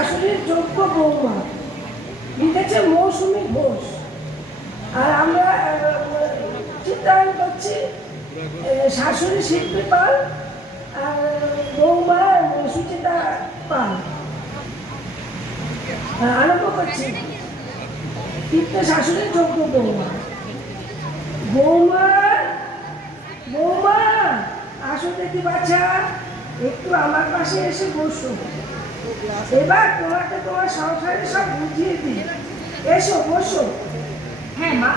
শাশুড়ির যোগ্য বৌমা, লিখেছে মৌসুমী ঘোষ। আর আমরা চিত্রায়ন করছি শাশুড়ি শিল্পী পাল আর বৌমা সুচিতা পাল। আরম্ভ করছি। তিক্ত শাশুড়ির যোগ্য বৌমা। বৌমা বৌমা আসো দেখি বাচ্চা, একটু আমার পাশে এসে বসো। এবার তোমাকে তোমার সংসারে সব বুঝিয়ে দিই। এসো বসো। হ্যাঁ মা,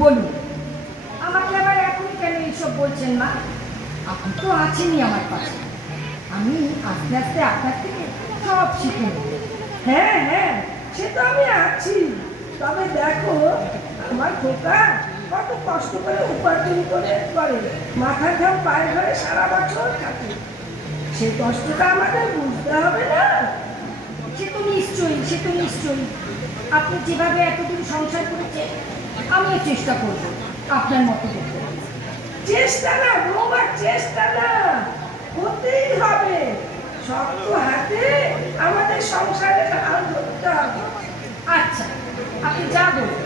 বলুন। আমাকে আবার এখনই কেন এইসব বলছেন মা? আপনি তো আছেনই আমার পাশে। আমি আস্তে আস্তে আপনার থেকে সব শিখে নেব। হ্যাঁ হ্যাঁ, সে তো আমি আছি। তবে দেখো, আমার খোকা কত কষ্ট করে উপার্জন করে মাথা ঘাম পায়ে ধরে সারা বছর থাকে। সেই কষ্টটা আমাদের বুঝতে হবে না? সে তো নিশ্চয়ই। আপনি যেভাবে এতদিন সংসার করেছেন, আমিও চেষ্টা করব আপনার মতো করতে। চেষ্টা না বৌমা, চেষ্টা না, হতেই হবে। শক্ত হাতে আমাদের সংসারে হাল ধরতে হবে। আচ্ছা, আপনি যা বলবেন।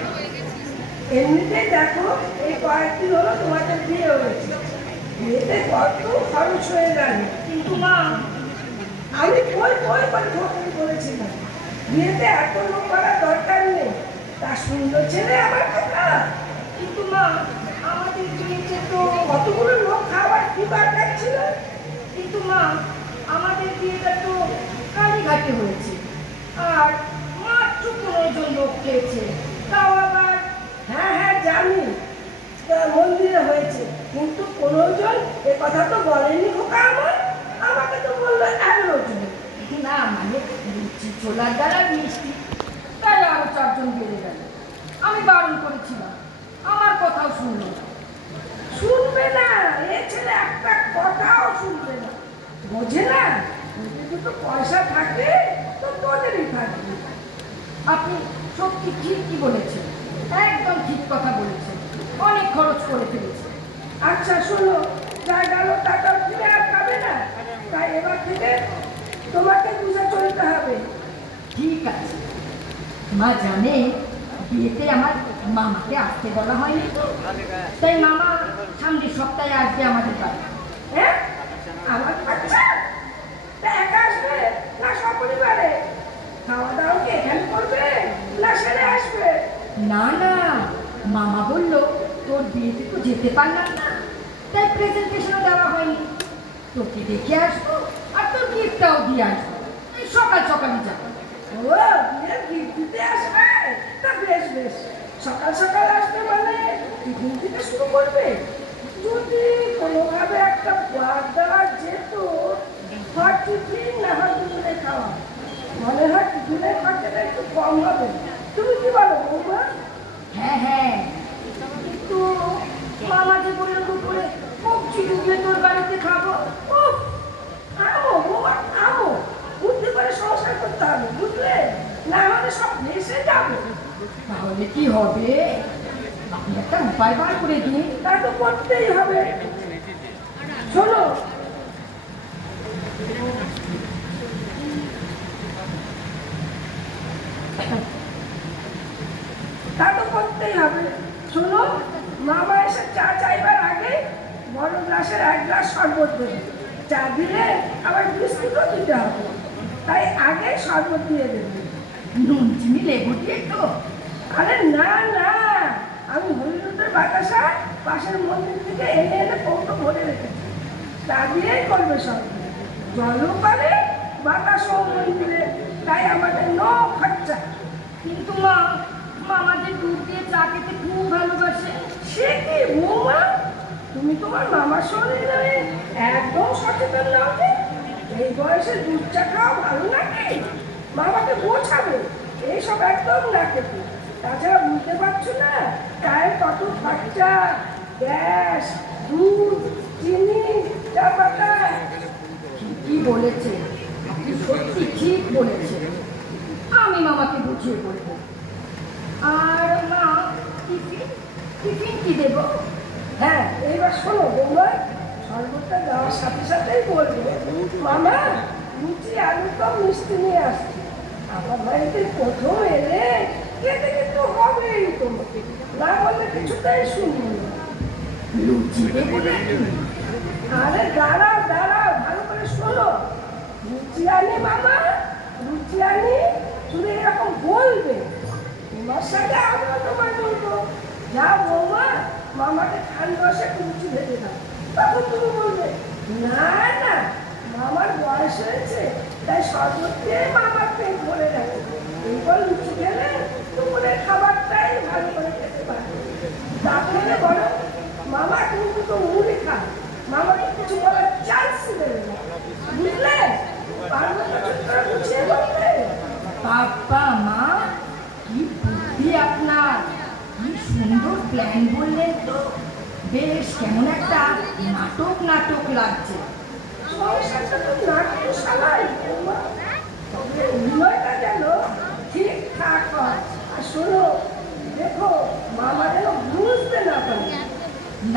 এমনিতেই দেখো, এই কয়েকদিন হলো তোমাদের বিয়ে হয়েছে। বিয়েতে কত খরচ হয়ে গেল। কিন্তু মা, আমি কই বলেছিলাম বিয়েতে এত লোক করার দরকার নেই। তা সুন্দর ছেলে আমার কথা। কিন্তু মা, আমাদের বিয়েতে তো কতগুলো লোক খাবার কি দরকার ছিল? কিন্তু মা, আমাদের বিয়েটা তো কালীঘাটে হয়েছে, আর মাত্র 15 জন লোক খেয়েছে। তাও আবার হ্যাঁ হ্যাঁ জানি, মন্দিরে হয়েছে, কিন্তু 15 জন এ কথা তো বলেনি খোকা আমার। আমাকে তো বললো 11 জন। না, মানে লুচি ছোলার দ্বারা মিষ্টি, তাই আরো 4 জন বেড়ে গেল। আমি বারণ করেছিলাম, আমার কথাও শুনলো না। শুনবে না, এ ছেলে একটা কথাও শুনবে না, বোঝে না। যদি দুটো পয়সা থাকে তো তোদেরই থাকবে। আপনি সত্যি ঠিকই বলেছেন, একদম ঠিক কথা বলেছেন। অনেক খরচ করে ফেলেছে। আচ্ছা শোনো, যা গেল টাকা ফিরে আর পাবে না, তাই এবার থেকে তোমাকে বুঝে চলতে হবে। ঠিক আছে। মা জানে, বিয়েতে আমার মামাকে আসতে বলা হয়নি তো, তাই মামা সামনের সপ্তাহে আসবে আমাদের বাড়ি। হ্যাঁ, আমার বাচ্চা তা একা আসবে না সপরিবারে? খাওয়া দাওয়া কি এখানে করবে না সেরে আসবে? না না, মামা বলল তোর বিয়েতে তো যেতে পারলাম না, তাই প্রেজেন্টেশনও দেওয়া হয়নি। তোকে দেখে আসবো আর তোর গিফটটাও দিয়ে আসবো। এই সকাল সকালই যাবো। ও, বিয়ের গিফট দিতে আসবে? তা বেশ বেশ, সকাল সকাল আসবে মানে টিফিন থেকে শুরু করবে? যদি কোনোভাবে একটা বার দেওয়া যেত, হয় টিফিন না হয় দুপুরে খাওয়া, মনে হয় টিফিনের খরচাটা একটু কম হবে। তুমি কি বলো বৌমা? হ্যাঁ হ্যাঁ, কিন্তু মামা যে বললো দুপুরে কবজি ডুবলে তোর বাড়িতে খাবো। উফ, আমো বৌমা আমো, বুদ্ধি করে সংসার করতে হবে, বুঝলে? না হলে সব ভেসে যাবে। তাহলে কি হবে? আপনি একটা উপায় বার করে দিন। তা তো করতেই হবে। শোনো, তা তো করতেই হবে। শোনো, মামা এসে চা চাইবার আগে বড় গ্লাসের 1 গ্লাস শরবত দেবে। চা দিলে আবার বিস্কুটও দিতে হবে, তাই আগে শরবত দিয়ে দেবে। নুন চিনি লেবু দিয়ে তো? আরে না না, আমি হরিণের বাতাসা পাশের মন্দির থেকে এনে এনে কৌটো ভরে রেখেছি, চা দিয়েই করবে সব। জলও পারে বাতাসও মন্দিরে, তাই আমাদের নো খরচা। কিন্তু মা, মামা যে দুধ দিয়ে চা খেতে খুব ভালোবাসে। সে কি বৌমা, তুমি তোমার মামার শরীরে একদম সচেতন নাও যে? এই বয়সে দুধ চা খাওয়া ভালো নাকি? মামাকে বোঝাবে এইসব একদম না খেতে। তাছাড়া বুঝতে পারছো না চায়ের কত খরচা, গ্যাস, দুধ, চিনি, চা পাতা। ঠিকই বলেছে, আপনি সত্যি ঠিক বলেছেন। আমি মামাকে বুঝিয়ে বলবো। আর মা, টিফিন টিফিন কি দেবো? হ্যাঁ, এইবার শোনো বৌমা, শরবতটা দেওয়ার সাথে সাথেই বলবে, মামা লুচি আলুর দম মিষ্টি নিয়ে আসছি। প্রথম এলে খেতে কিন্তু হবেই তোমাকে, না বললে কিছুতেই শুনবো না। লুচি দেবে নাকি? আরে দাঁড়াও দাঁড়াও, ভালো করে শোনো। লুচি আনি মামা, লুচি আনি, শুধু এরকম বলবে। তোমার সাথে আমিও তোমায় বলবো, যা বৌমা মামাকে ঠান্ডা বসে লুচি ভেজে দাও। তখন তুমি বলবে, না না মামার বয়স হয়েছে, তাই সর্বত্রে মামার পেট ভরে গেছে, এরপর লুচি খেলে দুপুরের খাবারটাই ভালো করে খেতে পারবে। তারপরে বলো, মামা তুমি তো মুড়ি খা, মামাকে কিছু বলার চান্সই দেবে না, বুঝলে? পারবে তো চুপ করে গুছিয়ে বলবে। বাবা মা, কি বুদ্ধি আপনার! কি সুন্দর প্ল্যান বললেন তো। বেশ কেমন একটা নাটক নাটক লাগছে। সংসারটা তো নাট্যশালাই বৌমা, তবে অভিনয়টা যেন ঠিকঠাক হয়। আর শোনো, দেখো মামা যেন বুঝতে না পারে।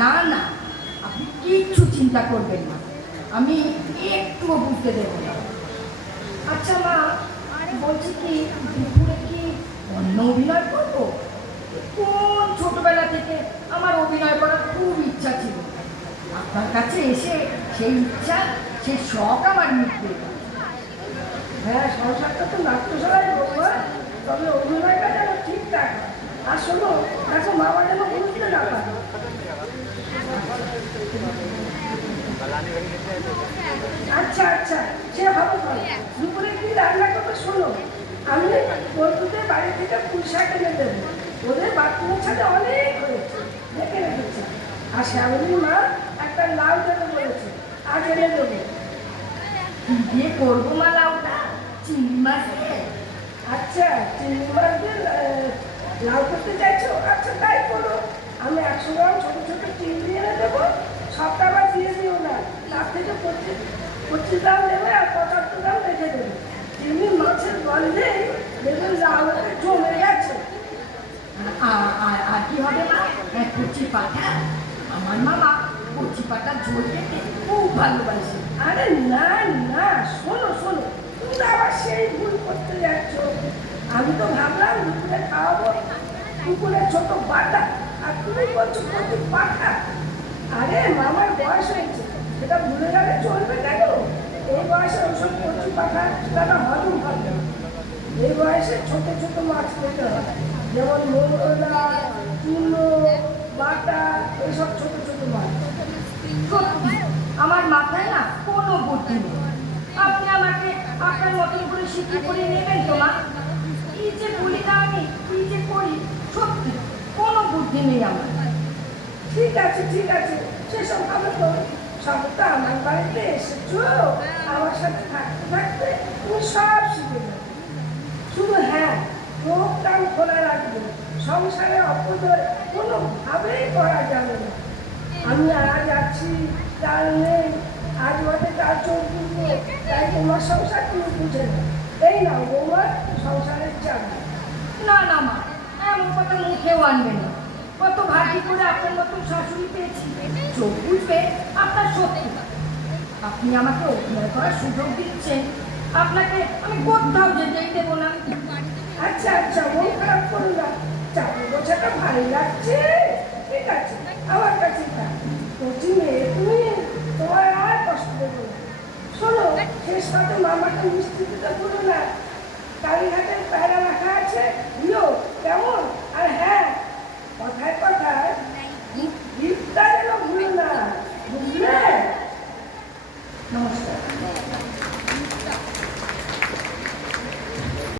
না না, আপনি কিচ্ছু চিন্তা করবেন না, আমি একটুও বুঝতে দেব না। আচ্ছা মা, বলছি কি দুপুরে কি অন্য অভিনয় করবো? কোন ছোটবেলা থেকে আমার অভিনয় করার খুব ইচ্ছা ছিল। আপনার কাছে এসে সেই ইচ্ছা, সেই শখ আমার মিটবে। হ্যাঁ, সংসারটা তো নাট্যশালাই বৌমা, তবে অভিনয়টা যেন ঠিকঠাক হয়। আর শোনো, দেখো মামা যেন বুঝতে না পারে। আচ্ছা আচ্ছা, সে ভালো করো। দুপুরে কি রান্না করবে শোনো, আমি বন্ধুদের বাড়ি থেকে পুঁই শাক এনে দেবো। ওদের বাথরুমের ছাদে অনেক হয়েছে, দেখে রেখেছে। আর শ্যামলির মা একটা লাউ দেবে বলেছে, আজ এনে দেবো। কি দিয়ে করবো মা লাউটা? চিংড়ি মাছ দিয়ে? আচ্ছা, চিংড়ি মাছ দিয়ে লাউ করতে চাইছো? আচ্ছা তাই করো। আমি 100 গ্রাম ছোট ছোট চিংড়ি এনে দেবো, সবটা আবার দিয়ে দিও না। তার থেকে 25 গ্রাম নেবে আর 75 গ্রাম রেখে দেবে। চিংড়ি মাছের গন্ধে দেখবেন লাউটা জমে গেছে। আর কি হবে মা? কচি পাতা। আমার মামা কচি পাতা ঝোল খেতে খুব ভালোবাসে। আরে না না, শোনো শোনো, তুমি তো আবার সেই ভুল করতে যাচ্ছ। আমি তো ভাবলাম দুপুরে খাওয়াবো পুকুরের ছোট বাটা, আর তুমি বলছো কচি পাতা। আরে মামার বয়স হয়েছে, সেটা ভুলে গেলে চলবে কেন? এই বয়সে ওসব কচি পাতা তারা হজম হবে না। এই বয়সে ছোট ছোট মাছ খেতে হয়, যেমন মোরলা, চুনো, বাটা, এসব ছোট ছোট মাছ। সত্যি আমার মাথায় না কোনো বুদ্ধি নেই। আপনি আমাকে আপনার মতন করে শিক্ষা করে নেবেন তো মা? কি যে বলি না আমি, কি যে করি, সত্যি কোনো বুদ্ধি নেই আমার। ঠিক আছে ঠিক আছে, সেসব ভালো তো। সব তো আমার বাড়িতে এসেছো, আমার সাথে থাকতে থাকতে তুমি সব শিখে যাবে। শুধু হ্যাঁ, চোখ কান খোলা রাখবে। সংসারে অপদর কোনোভাবেই করা যাবে না। আমি আজ আছি, কাল নেই, আজ বাদে কাল চোখ বুঝবো, তাই তোমার সংসার তুমি বুঝে না। এই নাও বৌমা সংসারের চাবি। না না মা, এমন কথা মুখেও আনবে না। কত ভাগ্য করে আপনার মতন শাশুড়ি পেয়েছি। চোখ বুঝবে আপনার সত্যি। আপনি আমাকে অভিনয় করার সুযোগ দিচ্ছেন, আপনাকে আমি কোথাও যেতেই দেবো না। আচ্ছা আচ্ছা, মন খারাপ করো না, চাকরি গোছাটা ভালো লাগছে। ঠিক আছে, আমার কাছে থাক। কচি মেয়ে তুমি, তোমার আর কষ্ট দেবো না। শোনো, শেষ পাতে মামাকে মিষ্টি দিতে ভুলো না। কালীঘাটের প্যারা রাখা আছে, দিও কেমন? আর হ্যাঁ, কথায় কথায় গিফটটা যেন ভুলো না, বুঝলে? নমস্কার।